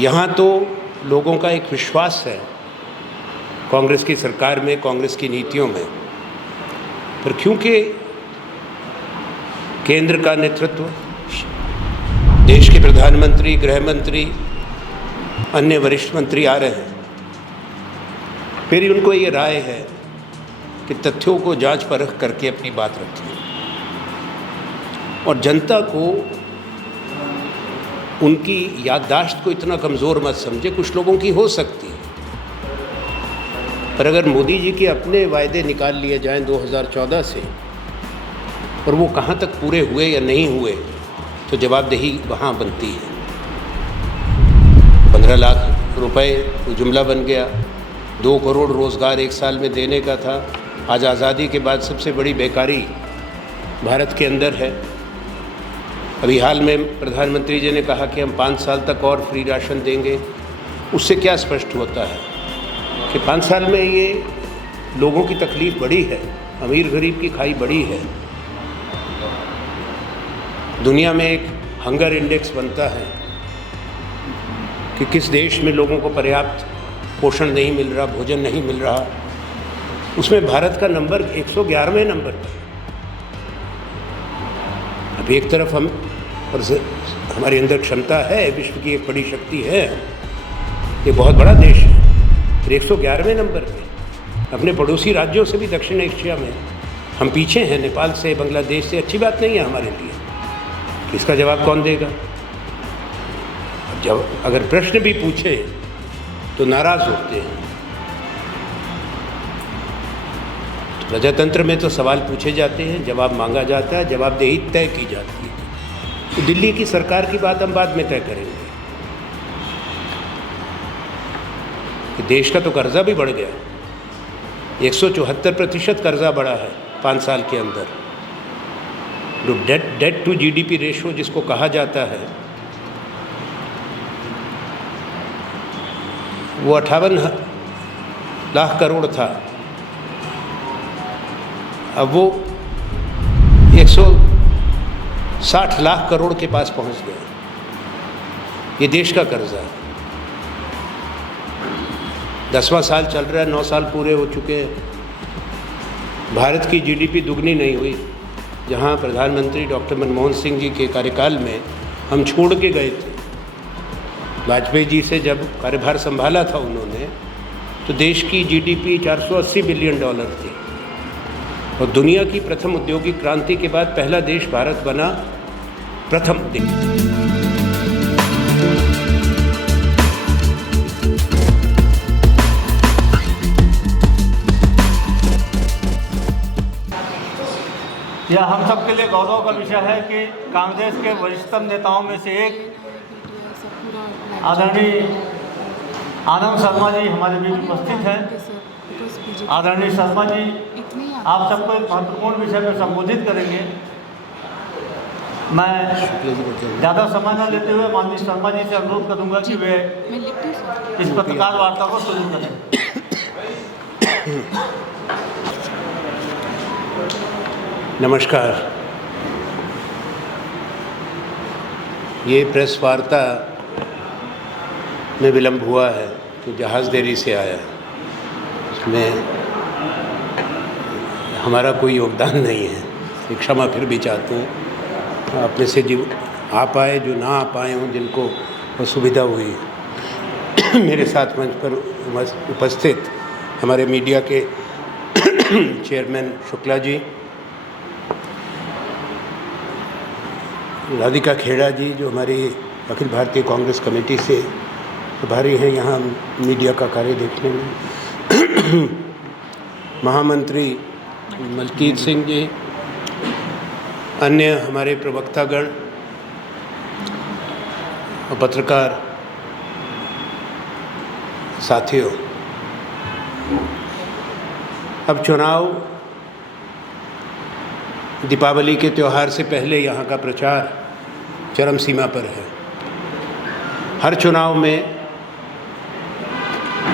यहाँ तो लोगों का एक विश्वास है कांग्रेस की सरकार में, कांग्रेस की नीतियों में, पर क्योंकि केंद्र का नेतृत्व, देश के प्रधानमंत्री, गृह मंत्री, अन्य वरिष्ठ मंत्री आ रहे हैं, फिर उनको ये राय है कि तथ्यों को जांच परख करके अपनी बात रखें और जनता को उनकी याददाश्त को इतना कमज़ोर मत समझे। कुछ लोगों की हो सकती है, पर अगर मोदी जी के अपने वायदे निकाल लिए जाएं 2014 से और वो कहाँ तक पूरे हुए या नहीं हुए, तो जवाबदेही वहाँ बनती है। 15 लाख रुपए तो जुमला बन गया, 2 करोड़ रोज़गार एक साल में देने का था। आज आज़ादी के बाद सबसे बड़ी बेकारी भारत के अंदर है। अभी हाल में प्रधानमंत्री जी ने कहा कि हम 5 साल तक और फ्री राशन देंगे। उससे क्या स्पष्ट होता है कि 5 साल में ये लोगों की तकलीफ़ बड़ी है, अमीर गरीब की खाई बड़ी है। दुनिया में एक हंगर इंडेक्स बनता है कि किस देश में लोगों को पर्याप्त पोषण नहीं मिल रहा, भोजन नहीं मिल रहा। उसमें भारत का नंबर 111वें नंबर पर। अब एक तरफ हम और हमारे अंदर क्षमता है, विश्व की एक बड़ी शक्ति है, ये बहुत बड़ा देश है, फिर 111वें नंबर पे। अपने पड़ोसी राज्यों से भी दक्षिण एशिया में हम पीछे हैं, नेपाल से, बांग्लादेश से। अच्छी बात नहीं है हमारे लिए। इसका जवाब कौन देगा? जब अगर प्रश्न भी पूछे तो नाराज़ होते हैं। तो प्रजातंत्र में तो सवाल पूछे जाते हैं, जवाब मांगा जाता है, जवाबदेही तय की जाती है। तो दिल्ली की सरकार की बात हम बाद में तय करेंगे कि देश का तो कर्जा भी बढ़ गया, 174% कर्जा बढ़ा है 5 साल के अंदर। जो डेट टू जीडीपी रेशो जिसको कहा जाता है, वो 58 लाख करोड़ था, अब वो 160 लाख करोड़ के पास पहुंच गया। ये देश का कर्जा है। 10वां साल चल रहा है, 9 साल पूरे हो चुके हैं। भारत की जीडीपी दुगनी नहीं हुई। जहां प्रधानमंत्री डॉक्टर मनमोहन सिंह जी के कार्यकाल में हम छोड़ के गए थे, वाजपेयी जी से जब कार्यभार संभाला था उन्होंने, तो देश की जीडीपी $480 बिलियन थी और दुनिया की प्रथम औद्योगिक क्रांति के बाद पहला देश भारत बना, प्रथम देश। यह हम सब के लिए गौरव का विषय है कि कांग्रेस के वरिष्ठतम नेताओं में से एक आदरणीय आनंद शर्मा जी हमारे बीच उपस्थित हैं। आदरणीय शर्मा जी आप सबको एक महत्वपूर्ण विषय में संबोधित करेंगे। मैं ज़्यादा समय न लेते हुए माननीय शर्मा जी से अनुरोध करूँगा कि वे इस पत्रकार वार्ता को शुरू करें। नमस्कार। ये प्रेस वार्ता में विलम्ब हुआ है तो जहाज़ देरी से आया है, उसमें हमारा कोई योगदान नहीं है। क्षमा फिर भी चाहते हैं आप में से जो आ पाए, जो ना आ पाए हों, जिनको असुविधा हुई। मेरे साथ मंच पर उपस्थित हमारे मीडिया के चेयरमैन शुक्ला जी, राधिका खेड़ा जी जो हमारी अखिल भारतीय कांग्रेस कमेटी से प्रभारी हैं यहाँ मीडिया का कार्य देखने में, महामंत्री मलकीत सिंह जी, अन्य हमारे प्रवक्तागण और पत्रकार साथियों, अब चुनाव, दीपावली के त्यौहार से पहले यहाँ का प्रचार चरम सीमा पर है। हर चुनाव में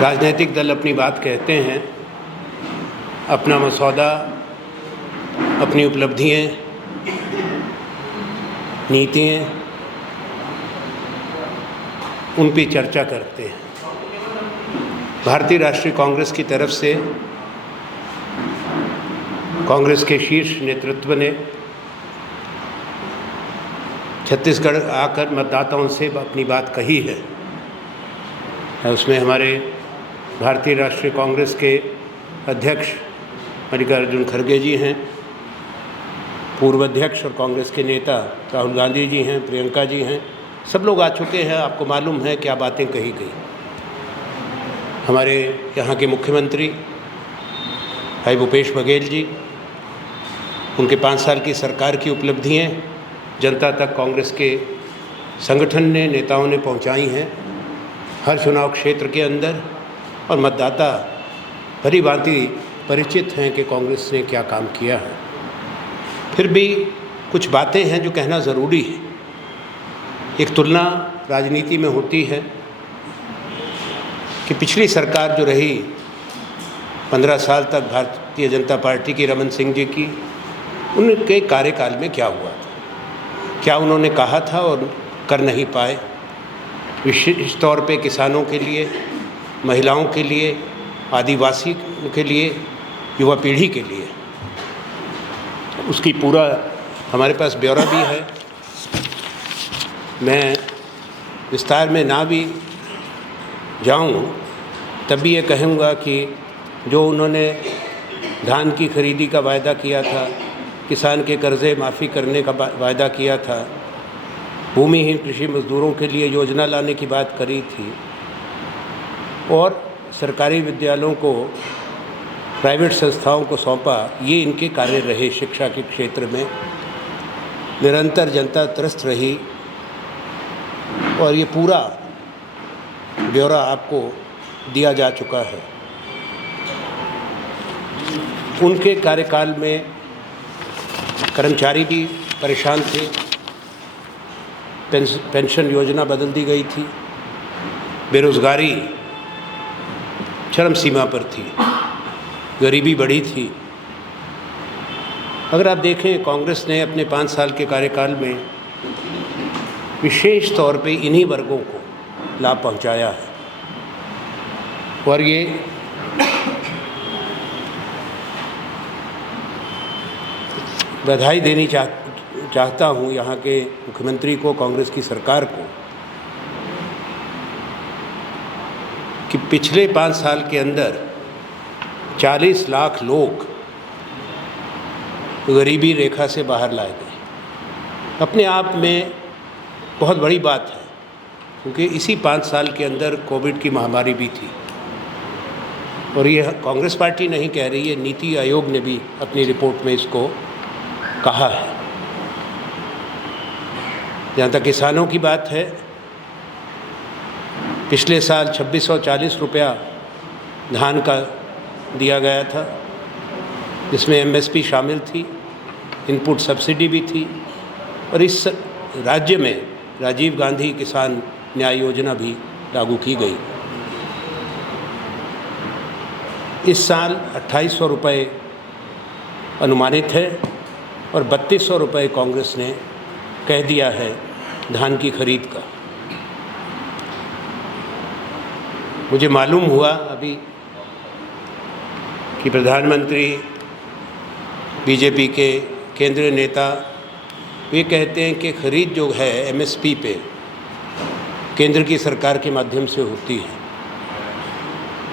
राजनीतिक दल अपनी बात कहते हैं, अपना मसौदा, अपनी उपलब्धियाँ, नीतियाँ, उन पे चर्चा करते हैं। भारतीय राष्ट्रीय कांग्रेस की तरफ से कांग्रेस के शीर्ष नेतृत्व ने छत्तीसगढ़ आकर मतदाताओं से अपनी बात कही है। उसमें हमारे भारतीय राष्ट्रीय कांग्रेस के अध्यक्ष मल्लिकार्जुन खड़गे जी हैं, पूर्व अध्यक्ष और कांग्रेस के नेता राहुल गांधी जी हैं, प्रियंका जी हैं, सब लोग आ चुके हैं। आपको मालूम है क्या बातें कही गई। हमारे यहाँ के मुख्यमंत्री भाई भूपेश बघेल जी, उनके 5 साल की सरकार की उपलब्धियाँ जनता तक कांग्रेस के संगठन ने, नेताओं ने पहुँचाई हैं हर चुनाव क्षेत्र के अंदर, और मतदाता भली भांति परिचित हैं कि कांग्रेस ने क्या काम किया है। फिर भी कुछ बातें हैं जो कहना ज़रूरी है। एक तुलना राजनीति में होती है कि पिछली सरकार जो रही 15 साल तक भारतीय जनता पार्टी की, रमन सिंह जी की, उनके कार्यकाल में क्या हुआ था, क्या उन्होंने कहा था और कर नहीं पाए। विशेष तौर पे किसानों के लिए, महिलाओं के लिए, आदिवासी के लिए, युवा पीढ़ी के लिए, उसकी पूरा हमारे पास ब्यौरा भी है। मैं विस्तार में ना भी जाऊं तब भी ये कहूँगा कि जो उन्होंने धान की खरीदी का वायदा किया था, किसान के कर्ज़े माफ़ी करने का वायदा किया था, भूमिहीन कृषि मजदूरों के लिए योजना लाने की बात करी थी, और सरकारी विद्यालयों को प्राइवेट संस्थाओं को सौंपा, ये इनके कार्य रहे। शिक्षा के क्षेत्र में निरंतर जनता त्रस्त रही, और ये पूरा ब्यौरा आपको दिया जा चुका है। उनके कार्यकाल में कर्मचारी भी परेशान थे, पेंशन योजना बदल दी गई थी, बेरोज़गारी चरम सीमा पर थी, गरीबी बढ़ी थी। अगर आप देखें, कांग्रेस ने अपने 5 साल के कार्यकाल में विशेष तौर पे इन्हीं वर्गों को लाभ पहुंचाया है, और ये बधाई देनी चाहता हूँ यहाँ के मुख्यमंत्री को, कांग्रेस की सरकार को, कि पिछले 5 साल के अंदर 40 लाख लोग गरीबी रेखा से बाहर लाए गए। अपने आप में बहुत बड़ी बात है, क्योंकि इसी 5 साल के अंदर कोविड की महामारी भी थी, और ये कांग्रेस पार्टी नहीं कह रही है, नीति आयोग ने भी अपनी रिपोर्ट में इसको कहा है। जहाँ तक किसानों की बात है, पिछले साल 2640 रुपया धान का दिया गया था, जिसमें एमएसपी शामिल थी, इनपुट सब्सिडी भी थी, और इस राज्य में राजीव गांधी किसान न्याय योजना भी लागू की गई। इस साल 2800 रुपये अनुमानित है, और 3200 रुपये कांग्रेस ने कह दिया है धान की खरीद का। मुझे मालूम हुआ अभी कि प्रधानमंत्री, बीजेपी के केंद्रीय नेता, वे कहते हैं कि खरीद जो है एमएसपी पे केंद्र की सरकार के माध्यम से होती है,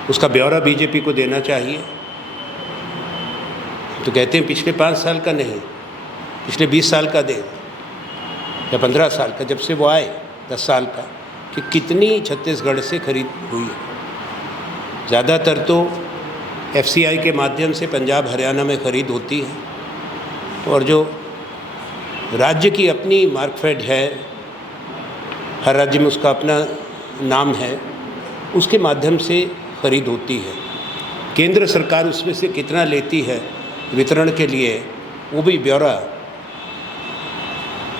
उसका ब्यौरा बीजेपी को देना चाहिए। तो कहते हैं पिछले 5 साल का नहीं, पिछले 20 साल का दे, या 15 साल का, जब से वो आए 10 साल का, कि कितनी छत्तीसगढ़ से खरीद हुई है। ज़्यादातर तो एफसीआई के माध्यम से पंजाब हरियाणा में खरीद होती है, और जो राज्य की अपनी मार्कफेड है, हर राज्य में उसका अपना नाम है, उसके माध्यम से खरीद होती है। केंद्र सरकार उसमें से कितना लेती है वितरण के लिए, वो भी ब्यौरा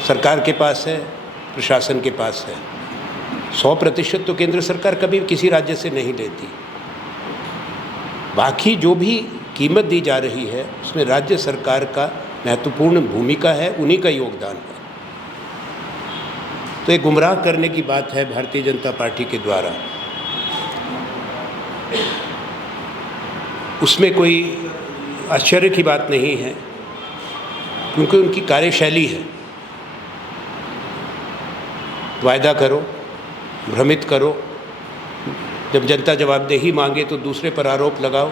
सरकार के पास है, प्रशासन के पास है। 100% तो केंद्र सरकार कभी किसी राज्य से नहीं लेती। बाकी जो भी कीमत दी जा रही है, उसमें राज्य सरकार का महत्वपूर्ण भूमिका है, उन्हीं का योगदान है। तो एक गुमराह करने की बात है भारतीय जनता पार्टी के द्वारा। उसमें कोई आश्चर्य की बात नहीं है, क्योंकि उनकी कार्यशैली है। वायदा करो, भ्रमित करो, जब जनता जवाबदेही मांगे तो दूसरे पर आरोप लगाओ,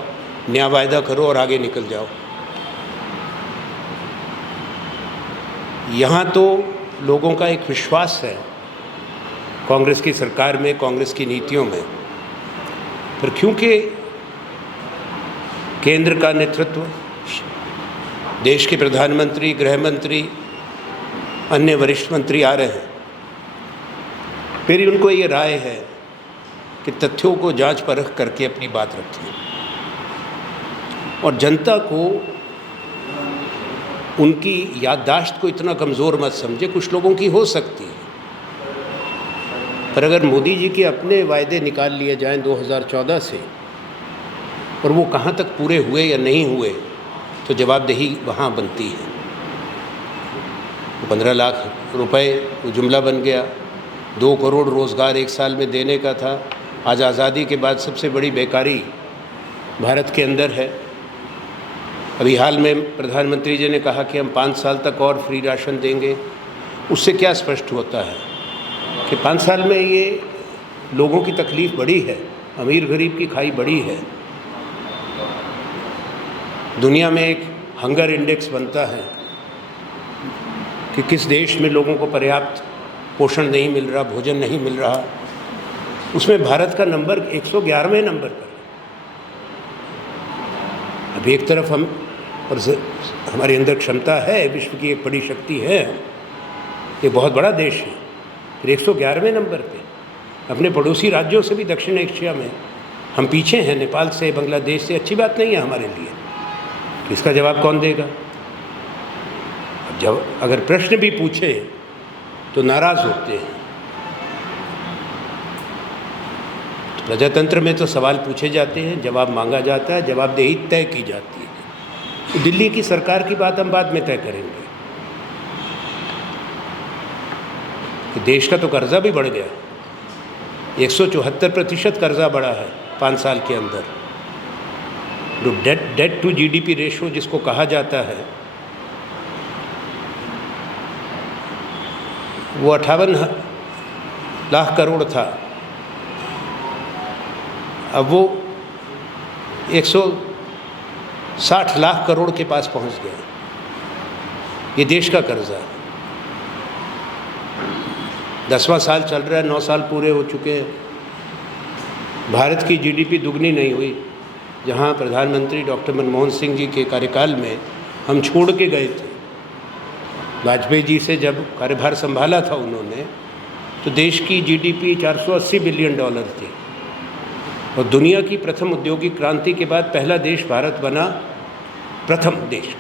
नया वायदा करो और आगे निकल जाओ। यहाँ तो लोगों का एक विश्वास है कांग्रेस की सरकार में, कांग्रेस की नीतियों में, पर क्योंकि केंद्र का नेतृत्व, देश के प्रधानमंत्री, गृह मंत्री, अन्य वरिष्ठ मंत्री आ रहे हैं, मेरी उनको ये राय है कि तथ्यों को जांच परख करके अपनी बात रखें और जनता को उनकी याददाश्त को इतना कमज़ोर मत समझे। कुछ लोगों की हो सकती है, पर अगर मोदी जी के अपने वायदे निकाल लिए जाएं 2014 से और वो कहाँ तक पूरे हुए या नहीं हुए, तो जवाबदेही वहाँ बनती है। 15 लाख रुपए वो जुमला बन गया, 2 करोड़ रोज़गार एक साल में देने का था। आज आज़ादी के बाद सबसे बड़ी बेकारी भारत के अंदर है। अभी हाल में प्रधानमंत्री जी ने कहा कि हम 5 साल तक और फ्री राशन देंगे। उससे क्या स्पष्ट होता है कि 5 साल में ये लोगों की तकलीफ़ बड़ी है, अमीर गरीब की खाई बड़ी है। दुनिया में एक हंगर इंडेक्स बनता है कि किस देश में लोगों को पर्याप्त पोषण नहीं मिल रहा, भोजन नहीं मिल रहा। उसमें भारत का नंबर 111वें नंबर पर। अब एक तरफ हम और हमारे अंदर क्षमता है, विश्व की एक बड़ी शक्ति है, ये बहुत बड़ा देश है, फिर 111वें नंबर पे। अपने पड़ोसी राज्यों से भी दक्षिण एशिया में हम पीछे हैं, नेपाल से, बांग्लादेश से। अच्छी बात नहीं है हमारे लिए। तो इसका जवाब कौन देगा? अब जब अगर प्रश्न भी पूछे तो नाराज़ होते हैं। तो प्रजातंत्र में तो सवाल पूछे जाते हैं, जवाब मांगा जाता है, जवाबदेही तय की जाती है। तो दिल्ली की सरकार की बात हम बाद में तय करेंगे कि देश का तो कर्जा भी बढ़ गया, 174% कर्जा बढ़ा है 5 साल के अंदर। जो डेट टू जीडीपी रेशो जिसको कहा जाता है, वो 58 लाख करोड़ था, अब वो 160 लाख करोड़ के पास पहुंच गया। ये देश का कर्जा है। 10वां साल चल रहा है, 9 साल पूरे हो चुके हैं। भारत की जीडीपी दुगनी नहीं हुई। जहां प्रधानमंत्री डॉक्टर मनमोहन सिंह जी के कार्यकाल में हम छोड़ के गए थे, वाजपेयी जी से जब कार्यभार संभाला था उन्होंने, तो देश की जीडीपी $480 बिलियन थी और दुनिया की प्रथम औद्योगिक क्रांति के बाद पहला देश भारत बना, प्रथम देश।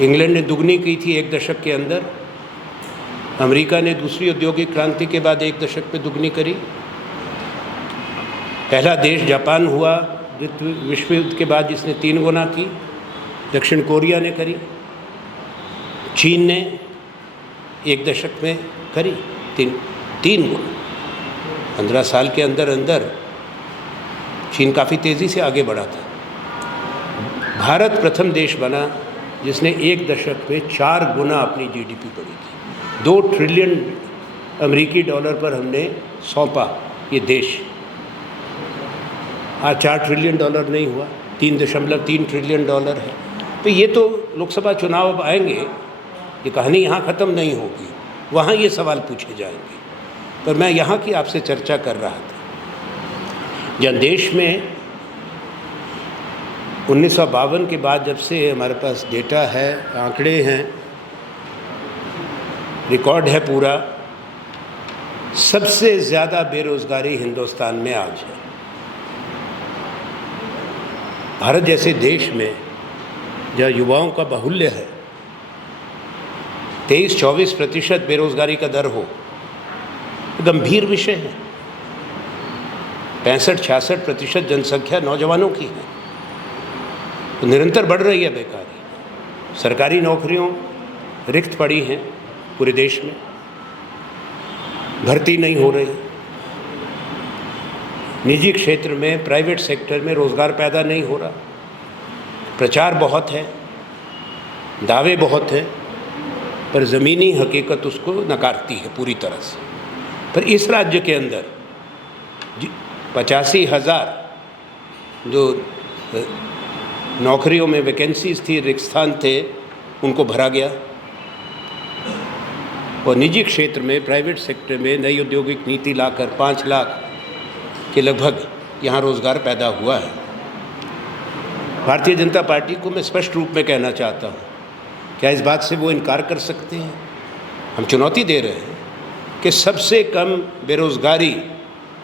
इंग्लैंड ने दुगनी की थी 1 दशक के अंदर, अमेरिका ने दूसरी औद्योगिक क्रांति के बाद 1 दशक में दुगनी करी। पहला देश जापान हुआ विश्व युद्ध के बाद जिसने 3 गुना की, दक्षिण कोरिया ने करी, चीन ने 1 दशक में करी 3 गुना। 15 साल के अंदर अंदर चीन काफ़ी तेज़ी से आगे बढ़ा था। भारत प्रथम देश बना जिसने 1 दशक में 4 गुना अपनी जीडीपी बढ़ी थी। 2 ट्रिलियन अमेरिकी डॉलर पर हमने सौंपा ये देश। आज $4 ट्रिलियन नहीं हुआ, $3.3 ट्रिलियन है। तो ये तो लोकसभा चुनाव अब आएंगे, ये कहानी यहाँ ख़त्म नहीं होगी, वहाँ ये सवाल पूछे जाएंगे। पर मैं यहाँ की आपसे चर्चा कर रहा था, जहाँ देश में 1952 के बाद जब से हमारे पास डेटा है, आंकड़े हैं, रिकॉर्ड है पूरा, सबसे ज़्यादा बेरोज़गारी हिंदुस्तान में आज है। भारत जैसे देश में जहाँ युवाओं का बाहुल्य है, 23-24% बेरोज़गारी का दर हो, गंभीर विषय है। 65-66% जनसंख्या नौजवानों की है, तो निरंतर बढ़ रही है बेकारी। सरकारी नौकरियों रिक्त पड़ी हैं पूरे देश में। भर्ती नहीं हो रही, निजी क्षेत्र में, प्राइवेट सेक्टर में रोज़गार पैदा नहीं हो रहा। प्रचार बहुत है, दावे बहुत हैं, पर ज़मीनी हकीकत उसको नकारती है पूरी तरह से। पर इस राज्य के अंदर 85,000 जो नौकरियों में वैकेंसीज थी, रिक्त स्थान थे, उनको भरा गया। और निजी क्षेत्र में, प्राइवेट सेक्टर में नई औद्योगिक नीति लाकर 5 लाख के लगभग यहाँ रोज़गार पैदा हुआ है। भारतीय जनता पार्टी को मैं स्पष्ट रूप में कहना चाहता हूँ, क्या इस बात से वो इनकार कर सकते हैं? हम चुनौती दे रहे हैं कि सबसे कम बेरोज़गारी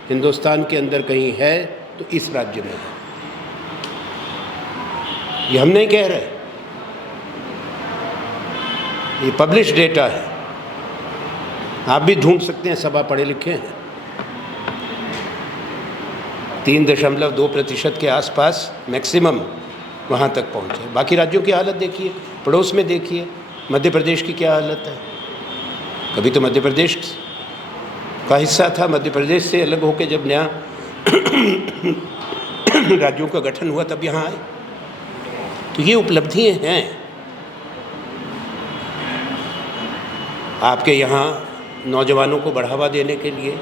हिंदुस्तान के अंदर कहीं है तो इस राज्य में है। ये हम नहीं कह रहे, ये पब्लिश डेटा है, आप भी ढूंढ सकते हैं, सब आप पढ़े लिखे हैं। 3.2% के आसपास मैक्सिमम वहाँ तक पहुँचे। बाकी राज्यों की हालत देखिए, पड़ोस में देखिए, मध्य प्रदेश की क्या हालत है। कभी तो मध्य प्रदेश का हिस्सा था, मध्य प्रदेश से अलग होकर जब नया राज्यों का गठन हुआ तब यहाँ आए। तो ये उपलब्धियाँ हैं। आपके यहाँ नौजवानों को बढ़ावा देने के लिए,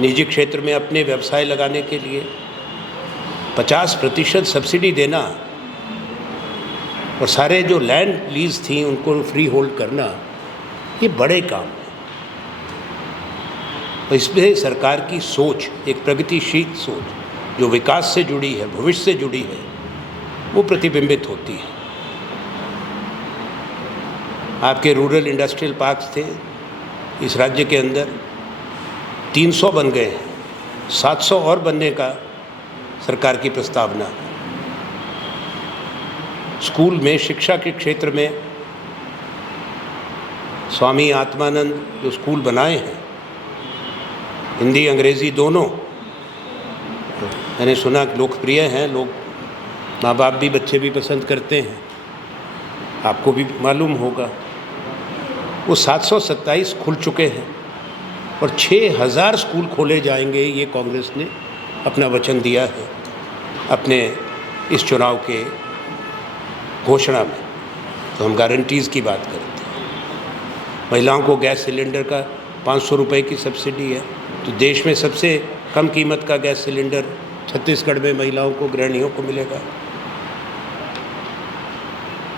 निजी क्षेत्र में अपने व्यवसाय लगाने के लिए 50% सब्सिडी देना और सारे जो लैंड लीज थी उनको फ्री होल्ड करना, ये बड़े काम हैं। और इसमें सरकार की सोच, एक प्रगतिशील सोच जो विकास से जुड़ी है, भविष्य से जुड़ी है, वो प्रतिबिंबित होती है। आपके रूरल इंडस्ट्रियल पार्क्स थे इस राज्य के अंदर, 300 बन गए हैं, 700 और बनने का सरकार की प्रस्तावना। स्कूल में, शिक्षा के क्षेत्र में स्वामी आत्मानंद जो स्कूल बनाए हैं, हिंदी अंग्रेज़ी दोनों, मैंने सुना लोकप्रिय हैं, लोग माँ बाप भी, बच्चे भी पसंद करते हैं, आपको भी मालूम होगा। वो 727 खुल चुके हैं और 6,000 स्कूल खोले जाएंगे, ये कांग्रेस ने अपना वचन दिया है अपने इस चुनाव के घोषणा में। तो हम गारंटीज़ की बात करते हैं। महिलाओं को गैस सिलेंडर का 500 रुपये की सब्सिडी है, तो देश में सबसे कम कीमत का गैस सिलेंडर छत्तीसगढ़ में महिलाओं को, गृहिणियों को मिलेगा।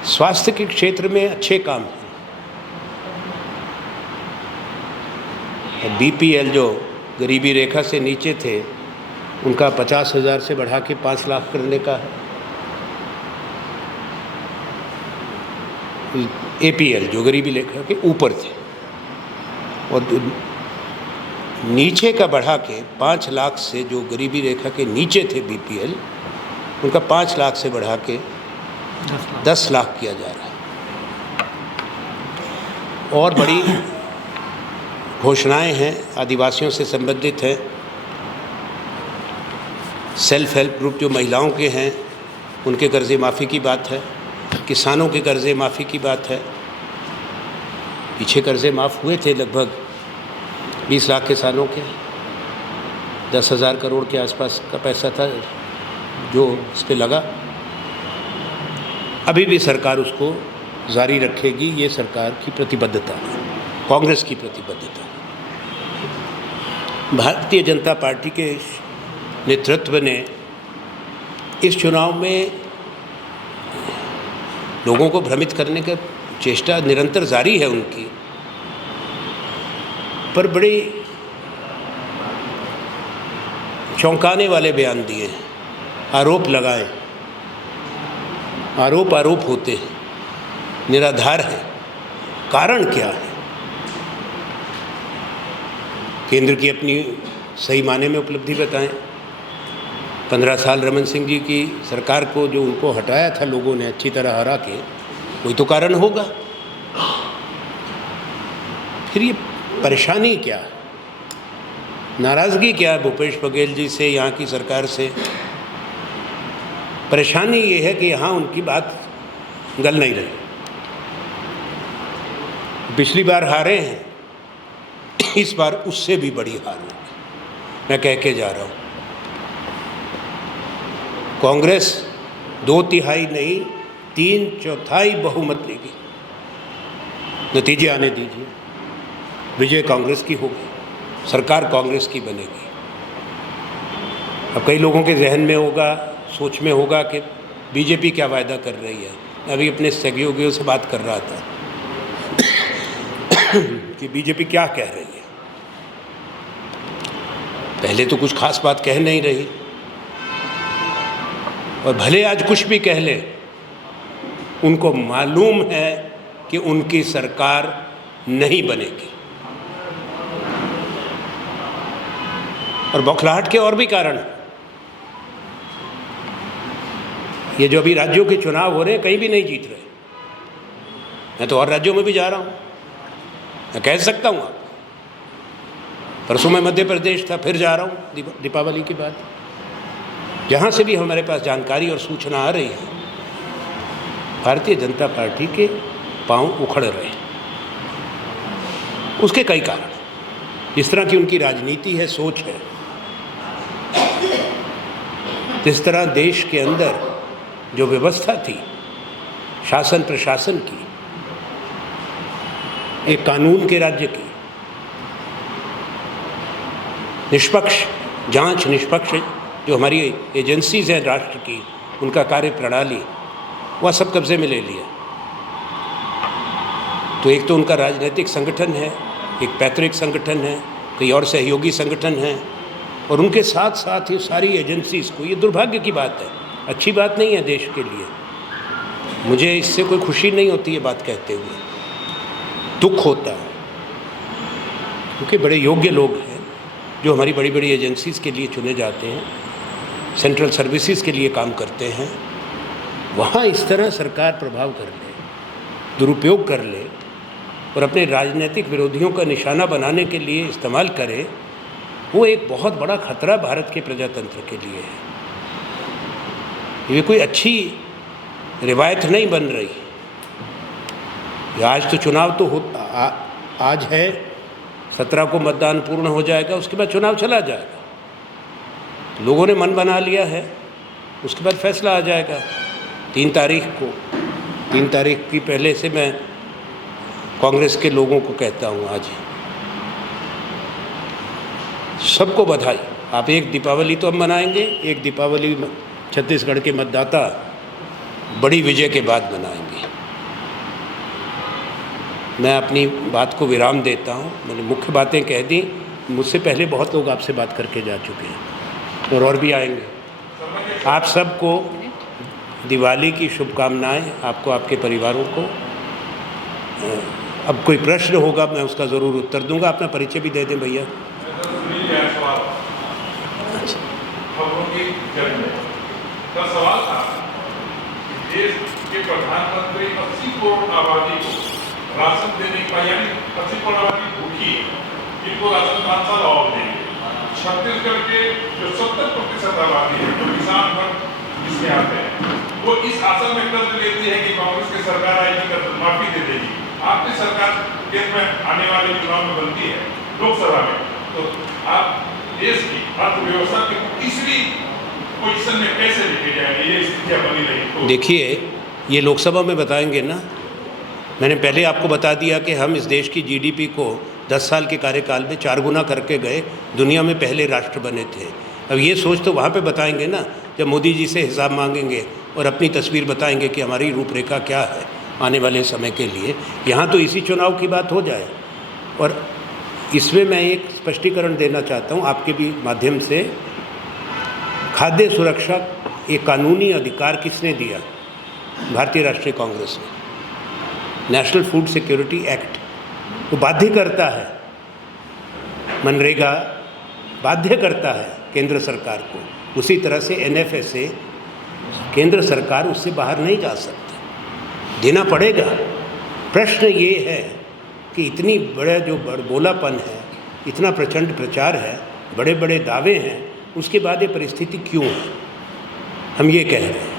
स्वास्थ्य के क्षेत्र में अच्छे काम हैं। BPL जो गरीबी रेखा से नीचे थे, उनका 50,000 से बढ़ा के 5 लाख करने का है। APL जो गरीबी रेखा के ऊपर थे, और नीचे का बढ़ा के 5 लाख से, जो गरीबी रेखा के नीचे थे BPL, उनका 5 लाख से बढ़ा के 10 लाख किया जा रहा है। और बड़ी घोषणाएं हैं, आदिवासियों से संबंधित हैं। सेल्फ हेल्प ग्रुप जो महिलाओं के हैं, उनके कर्जे माफ़ी की बात है। किसानों के कर्जे माफ़ी की बात है। पीछे कर्जे माफ़ हुए थे, लगभग 20 लाख किसानों के, 10,000 करोड़ के आसपास का पैसा था जो इस पर लगा। अभी भी सरकार उसको जारी रखेगी, ये सरकार की प्रतिबद्धता है, कांग्रेस की प्रतिबद्धता। भारतीय जनता पार्टी के नेतृत्व ने इस चुनाव में लोगों को भ्रमित करने का चेष्टा निरंतर जारी है उनकी, पर बड़े चौंकाने वाले बयान दिए हैं, आरोप लगाए। आरोप होते हैं, निराधार है। कारण क्या है? केंद्र की अपनी सही माने में उपलब्धि बताएं। 15 साल रमन सिंह जी की सरकार को, जो उनको हटाया था लोगों ने अच्छी तरह हरा के, कोई तो कारण होगा। फिर ये परेशानी क्या है, नाराज़गी क्या है भूपेश बघेल जी से, यहाँ की सरकार से? परेशानी ये है कि यहाँ उनकी बात गल नहीं रही। पिछली बार हारे हैं इस बार उससे भी बड़ी हार होगी। मैं कह के जा रहा हूँ, कांग्रेस 2/3 नहीं 3/4 बहुमत लेगी। नतीजे आने दीजिए, विजय कांग्रेस की होगी, सरकार कांग्रेस की बनेगी। अब कई लोगों के जहन में होगा, सोच में होगा कि बीजेपी क्या वायदा कर रही है। अभी अपने सहयोगियों से बात कर रहा था कि बीजेपी क्या कह रही है। पहले तो कुछ खास बात कह नहीं रही, और भले आज कुछ भी कह ले, उनको मालूम है कि उनकी सरकार नहीं बनेगी। और बौखलाहट के और भी कारण, ये जो अभी राज्यों के चुनाव हो रहे हैं, कहीं भी नहीं जीत रहे। मैं तो और राज्यों में भी जा रहा हूँ, मैं कह सकता हूँ आपको। परसों मैं मध्य प्रदेश था, फिर जा रहा हूँ दीपावली के बाद। जहाँ से भी हमारे पास जानकारी और सूचना आ रही है, भारतीय जनता पार्टी के पांव उखड़ रहे हैं। उसके कई कारण, जिस तरह की उनकी राजनीति है, सोच है, जिस तरह देश के अंदर जो व्यवस्था थी शासन प्रशासन की, एक कानून के राज्य की, निष्पक्ष जांच, निष्पक्ष जो हमारी एजेंसीज हैं राष्ट्र की, उनका कार्य प्रणाली, वह सब कब्जे में ले लिया। तो एक तो उनका राजनीतिक संगठन है, एक पैतृक संगठन है, कई और सहयोगी संगठन हैं, और उनके साथ साथ ये सारी एजेंसीज को, ये दुर्भाग्य की बात है, अच्छी बात नहीं है देश के लिए। मुझे इससे कोई खुशी नहीं होती है बात कहते हुए, दुख होता है, क्योंकि बड़े योग्य लोग हैं जो हमारी बड़ी बड़ी एजेंसीज के लिए चुने जाते हैं, सेंट्रल सर्विसेज के लिए काम करते हैं। वहाँ इस तरह सरकार प्रभाव कर ले, दुरुपयोग कर ले और अपने राजनीतिक विरोधियों का निशाना बनाने के लिए इस्तेमाल करे, वो एक बहुत बड़ा खतरा भारत के प्रजातंत्र के लिए है। ये कोई अच्छी रिवायत नहीं बन रही। आज तो चुनाव तो आज है, 17 को मतदान पूर्ण हो जाएगा, उसके बाद चुनाव चला जाएगा। लोगों ने मन बना लिया है, उसके बाद फैसला आ जाएगा 3 तारीख को। 3 तारीख की पहले से मैं कांग्रेस के लोगों को कहता हूँ, आज सबको बधाई। आप एक दीपावली तो हम मनाएंगे, एक दीपावली छत्तीसगढ़ के मतदाता बड़ी विजय के बाद मनाएंगे। मैं अपनी बात को विराम देता हूँ। मैंने मुख्य बातें कह दी, मुझसे पहले बहुत लोग आपसे बात करके जा चुके हैं और भी आएंगे। आप सबको दिवाली की शुभकामनाएं, आपको, आपके परिवारों को। अब कोई प्रश्न होगा मैं उसका ज़रूर उत्तर दूंगा। अपना परिचय भी दे दें भैया। का सवाल था, देश के प्रधानमंत्री 80 करोड़ आबादी को राशन देने का, यानी 80 करोड़ आबादी भूखी है, इनको राशन 5 साल और देंगे। छत्तीसगढ़ के जो 70% आबादी है, जो किसान वर्ग जिसके आते हैं, वो इस आशा में कर्ज लेती है कि कांग्रेस की सरकार आएगी, कर्ज माफी दे देगी। आपकी सरकार केंद्र में आने वाले चुनाव में बनती है, लोकसभा में, तो आप देश की अर्थव्यवस्था की तीसरी पोजीशन में कैसे लेके जाएंगे? ये स्थितियां बनी रही तो देखिए, ये लोकसभा में बताएंगे ना। मैंने पहले आपको बता दिया कि हम इस देश की जीडीपी को 10 साल के कार्यकाल में 4 गुना करके गए, दुनिया में पहले राष्ट्र बने थे। अब ये सोच तो वहाँ पे बताएंगे ना, जब मोदी जी से हिसाब मांगेंगे और अपनी तस्वीर बताएंगे कि हमारी रूपरेखा क्या है आने वाले समय के लिए। यहाँ तो इसी चुनाव की बात हो जाए। और इसमें मैं एक स्पष्टीकरण देना चाहता हूँ आपके भी माध्यम से। खाद्य सुरक्षा एक कानूनी अधिकार किसने दिया? भारतीय राष्ट्रीय कांग्रेस ने। नेशनल फूड सिक्योरिटी एक्ट वो बाध्य करता है, मनरेगा बाध्य करता है केंद्र सरकार को। उसी तरह से NFSA, केंद्र सरकार उससे बाहर नहीं जा सकती, देना पड़ेगा। प्रश्न ये है कि इतनी बड़ा जो बड़बोलापन है, इतना प्रचंड प्रचार है, बड़े बड़े दावे हैं, उसके बाद ये परिस्थिति क्यों है? हम ये कह रहे हैं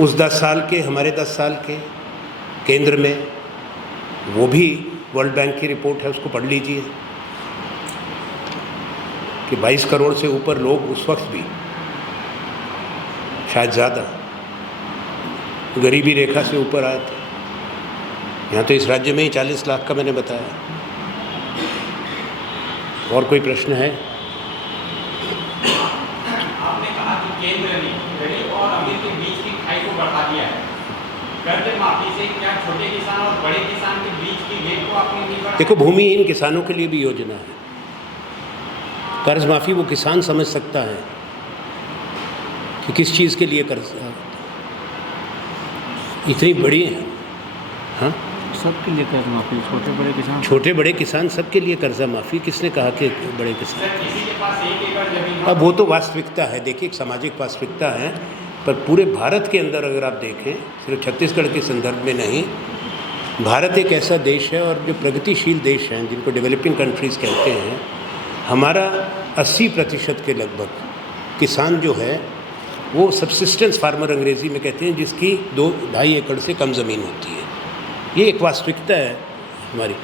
उस 10 साल के, हमारे 10 साल के केंद्र में वो भी वर्ल्ड बैंक की रिपोर्ट है, उसको पढ़ लीजिए कि 22 करोड़ से ऊपर लोग उस वक्त भी, शायद ज़्यादा, गरीबी रेखा से ऊपर आए थे। यहाँ तो इस राज्य में ही 40 लाख का मैंने बताया। और कोई प्रश्न है? आपने कहा कि केंद्र ने गरीब और अमीर के बीच की खाई को बढ़ा दिया है। कर्ज माफी से क्या छोटे किसान और बड़े किसान के बीच की गेप को आपने नहीं बढ़ाया? देखो, भूमिहीन किसानों के लिए भी योजना है। कर्ज माफ़ी वो किसान समझ सकता है कि किस चीज़ के लिए कर्ज इतनी बड़ी है। हाँ, सबके लिए कर्ज माफी, छोटे बड़े किसान सबके लिए कर्जा माफ़ी। किसने कहा कि बड़े किसान? सर, किसी के पास 1 एकड़ जमीन हो, अब वो तो वास्तविकता है, देखिए एक सामाजिक वास्तविकता है, पर पूरे भारत के अंदर अगर आप देखें, सिर्फ छत्तीसगढ़ के संदर्भ में नहीं, भारत एक ऐसा देश है और जो प्रगतिशील देश हैं, जिनको डेवलपिंग कंट्रीज़ कहते हैं, हमारा 80% के लगभग किसान जो है वो सब्सिस्टेंस फार्मर अंग्रेज़ी में कहते हैं, जिसकी 2-2.5 एकड़ से कम ज़मीन होती है। ये एक वास्तविकता है हमारी।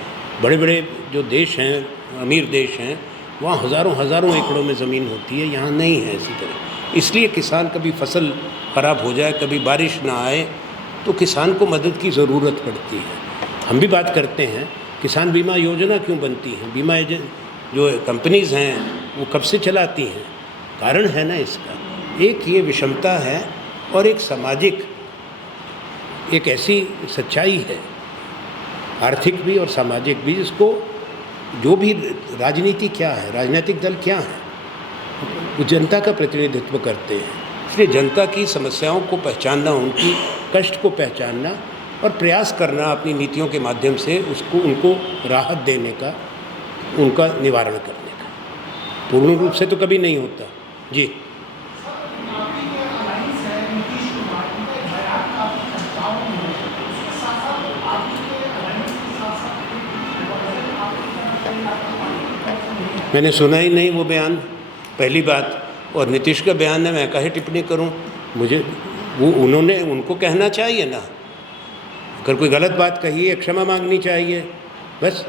बड़े बड़े जो देश हैं, अमीर देश हैं, वहाँ हज़ारों एकड़ों में ज़मीन होती है, यहाँ नहीं है इसी तरह। इसलिए किसान, कभी फसल ख़राब हो जाए, कभी बारिश ना आए, तो किसान को मदद की ज़रूरत पड़ती है। हम भी बात करते हैं किसान बीमा योजना क्यों बनती है, बीमा एजेंट जो कंपनीज़ हैं वो कब से चलाती हैं, कारण है ना इसका। एक ये विषमता है और एक सामाजिक, एक ऐसी सच्चाई है, आर्थिक भी और सामाजिक भी, जिसको जो भी राजनीति क्या है, राजनीतिक दल क्या है, वो जनता का प्रतिनिधित्व करते हैं। इसलिए जनता की समस्याओं को पहचानना, उनकी कष्ट को पहचानना और प्रयास करना अपनी नीतियों के माध्यम से उनको राहत देने का, उनका निवारण करने का। पूर्ण रूप से तो कभी नहीं होता। जी, मैंने सुना ही नहीं वो बयान, पहली बात। और नीतीश का बयान है, मैं काहे टिप्पणी करूं? मुझे वो उनको कहना चाहिए ना, अगर कोई गलत बात कही है क्षमा मांगनी चाहिए, बस।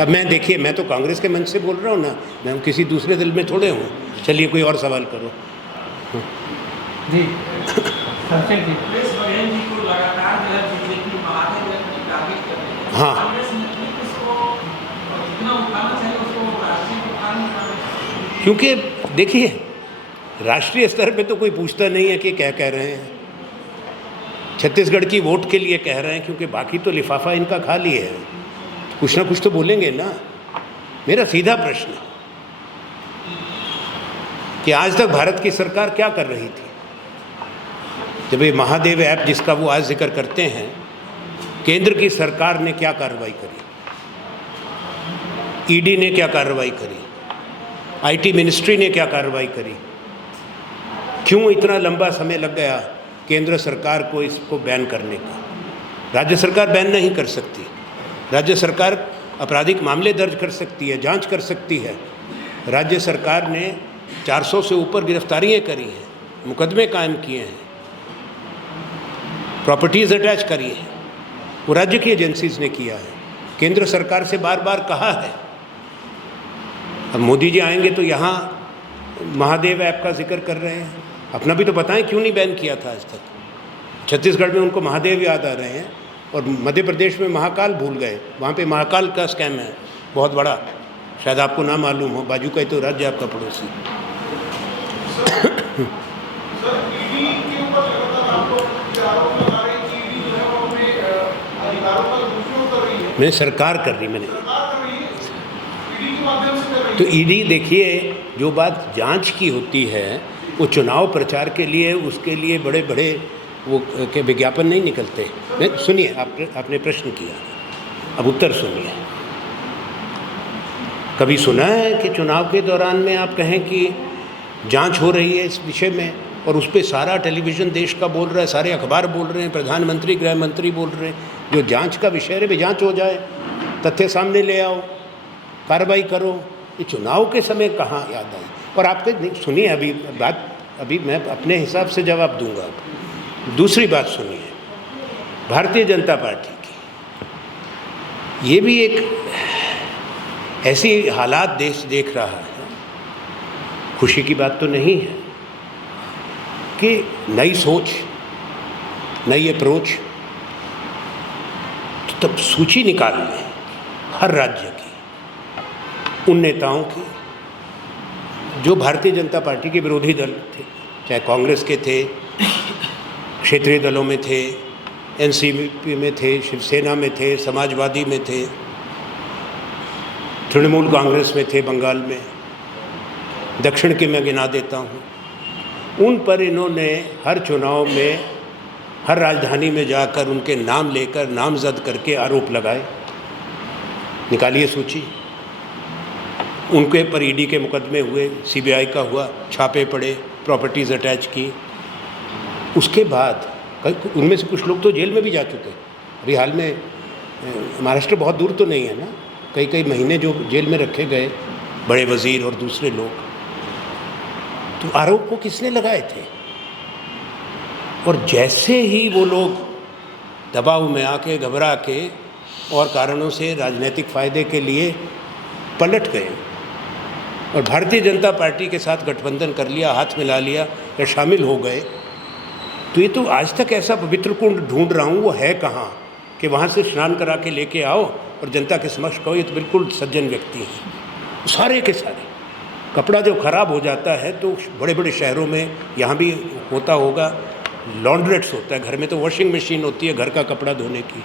अब मैं, देखिए, मैं तो कांग्रेस के मंच से बोल रहा हूँ ना, मैं किसी दूसरे दल में थोड़े हूँ। चलिए कोई और सवाल करो। जी, हाँ, क्योंकि देखिए राष्ट्रीय स्तर पे तो कोई पूछता नहीं है कि क्या कह रहे हैं, छत्तीसगढ़ की वोट के लिए कह रहे हैं, क्योंकि बाकी तो लिफाफा इनका खाली है, कुछ ना कुछ तो बोलेंगे ना। मेरा सीधा प्रश्न है कि आज तक भारत की सरकार क्या कर रही थी? जब ये महादेव ऐप जिसका वो आज जिक्र करते हैं, केंद्र की सरकार ने क्या कार्रवाई करी, ईडी ने क्या कार्रवाई करी, आईटी मिनिस्ट्री ने क्या कार्रवाई करी? क्यों इतना लंबा समय लग गया केंद्र सरकार को इसको बैन करने का? राज्य सरकार बैन नहीं कर सकती। राज्य सरकार आपराधिक मामले दर्ज कर सकती है, जांच कर सकती है। राज्य सरकार ने 400 से ऊपर गिरफ्तारियां करी हैं, मुकदमे कायम किए हैं, प्रॉपर्टीज़ अटैच करी हैं, वो राज्य की एजेंसीज ने किया है। केंद्र सरकार से बार बार कहा है। अब मोदी जी आएंगे तो यहाँ महादेव ऐप का जिक्र कर रहे हैं, अपना भी तो बताएं क्यों नहीं बैन किया था आज तक। छत्तीसगढ़ में उनको महादेव याद आ रहे हैं और मध्य प्रदेश में महाकाल भूल गए। वहाँ पे महाकाल का स्कैम है बहुत बड़ा, शायद आपको ना मालूम हो, बाजू का ही तो राज्य आपका पड़ोसी। मैं सरकार कर रही, मैंने तो ईडी, देखिए जो बात जांच की होती है वो चुनाव प्रचार के लिए, उसके लिए बड़े बड़े वो के विज्ञापन नहीं निकलते। सुनिए, आपने प्रश्न किया, अब उत्तर सुनिए। कभी सुना है कि चुनाव के दौरान में आप कहें कि जांच हो रही है इस विषय में और उस पर सारा टेलीविज़न देश का बोल रहा है, सारे अखबार बोल रहे हैं, प्रधानमंत्री गृह मंत्री बोल रहे हैं, जो जांच का विषय है, जांच हो जाए, तथ्य सामने ले आओ, कार्रवाई करो। ये चुनाव के समय कहाँ याद आई? और आपके सुनिए, अभी मैं अपने हिसाब से जवाब दूंगा। दूसरी बात सुनिए, भारतीय जनता पार्टी की ये भी एक ऐसी हालात देश देख रहा है, खुशी की बात तो नहीं है कि नई सोच, नई अप्रोच, तो तब सूची निकाल लें हर राज्य की उन नेताओं की जो भारतीय जनता पार्टी के विरोधी दल थे, चाहे कांग्रेस के थे, क्षेत्रीय दलों में थे, एनसीपी में थे, शिवसेना में थे, समाजवादी में थे, तृणमूल कांग्रेस में थे बंगाल में, दक्षिण के मैं गिना देता हूँ। उन पर इन्होंने हर चुनाव में, हर राजधानी में जाकर उनके नाम लेकर नामजद करके आरोप लगाए। निकालिए सूची। उनके पर ईडी के मुकदमे हुए, सीबीआई का हुआ, छापे पड़े, प्रॉपर्टीज़ अटैच की। उसके बाद उनमें से कुछ लोग तो जेल में भी जा चुके। अभी हाल में महाराष्ट्र बहुत दूर तो नहीं है ना, कई कई महीने जो जेल में रखे गए बड़े वजीर और दूसरे लोग। तो आरोप को किसने लगाए थे? और जैसे ही वो लोग दबाव में आके, घबरा के और कारणों से राजनीतिक फ़ायदे के लिए पलट गए और भारतीय जनता पार्टी के साथ गठबंधन कर लिया, हाथ मिला लिया या शामिल हो गए, तो ये तो आज तक ऐसा पवित्र कुंड ढूंढ रहा हूँ, वो है कहाँ कि वहाँ से स्नान करा के लेके आओ और जनता के समक्ष कहो ये तो बिल्कुल सज्जन व्यक्ति हैं। सारे के सारे कपड़ा जो ख़राब हो जाता है तो बड़े बड़े शहरों में, यहाँ भी होता होगा, लॉन्ड्रेट्स होता है, घर में तो वॉशिंग मशीन होती है घर का कपड़ा धोने की,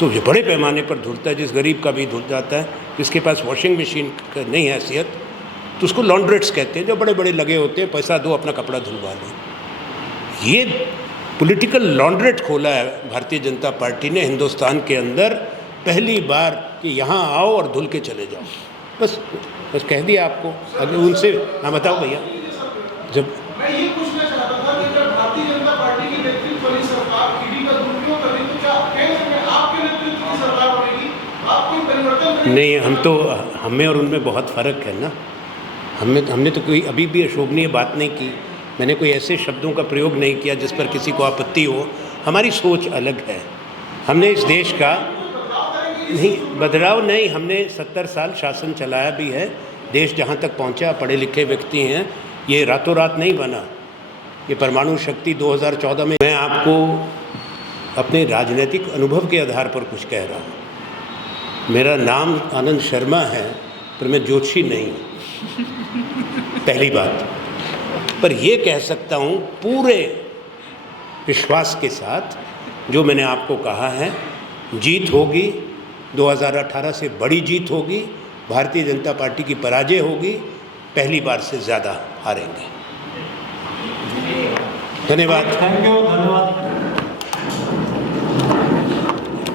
तो ये बड़े पैमाने पर धुलता है। जिस गरीब का भी धुल जाता है, जिसके पास वॉशिंग मशीन नहीं है हैसियत, तो उसको लॉन्ड्रेट्स कहते हैं, जो बड़े बड़े लगे होते हैं, पैसा दो अपना कपड़ा धुलवा लो। ये पॉलिटिकल लॉन्ड्रेट खोला है भारतीय जनता पार्टी ने हिंदुस्तान के अंदर पहली बार कि यहाँ आओ और धुल के चले जाओ। बस कह दिया आपको। अगर उनसे हाँ बताओ भैया। जब मैं ये पूछना चाहता था कि जब भारतीय जनता पार्टी की नेतृत्व वाली सरकार ईडी का दुरुपयोग कर रही, तो क्या केंद्र में आपके नेतृत्व की सरकार बनेगी? आप कोई परिवर्तन करेंगे? नहीं, हम तो, हमें और उनमें बहुत फ़र्क है ना। हमने तो कोई अभी भी अशोभनीय बात नहीं की, मैंने कोई ऐसे शब्दों का प्रयोग नहीं किया जिस पर किसी को आपत्ति हो। हमारी सोच अलग है। हमने इस देश का नहीं बदलाव नहीं, हमने 70 साल शासन चलाया भी है। देश जहाँ तक पहुँचा, पढ़े लिखे व्यक्ति हैं, ये रातों रात नहीं बना। ये परमाणु शक्ति 2014 में, मैं आपको अपने राजनीतिक अनुभव के आधार पर कुछ कह रहा हूँ। मेरा नाम आनंद शर्मा है, पर मैं ज्योतिषी नहीं हूँ, पहली बात। पर ये कह सकता हूँ पूरे विश्वास के साथ, जो मैंने आपको कहा है, जीत होगी। 2018 से बड़ी जीत होगी। भारतीय जनता पार्टी की पराजय होगी, पहली बार से ज़्यादा हारेंगे। धन्यवाद। थैंक यू, धन्यवाद।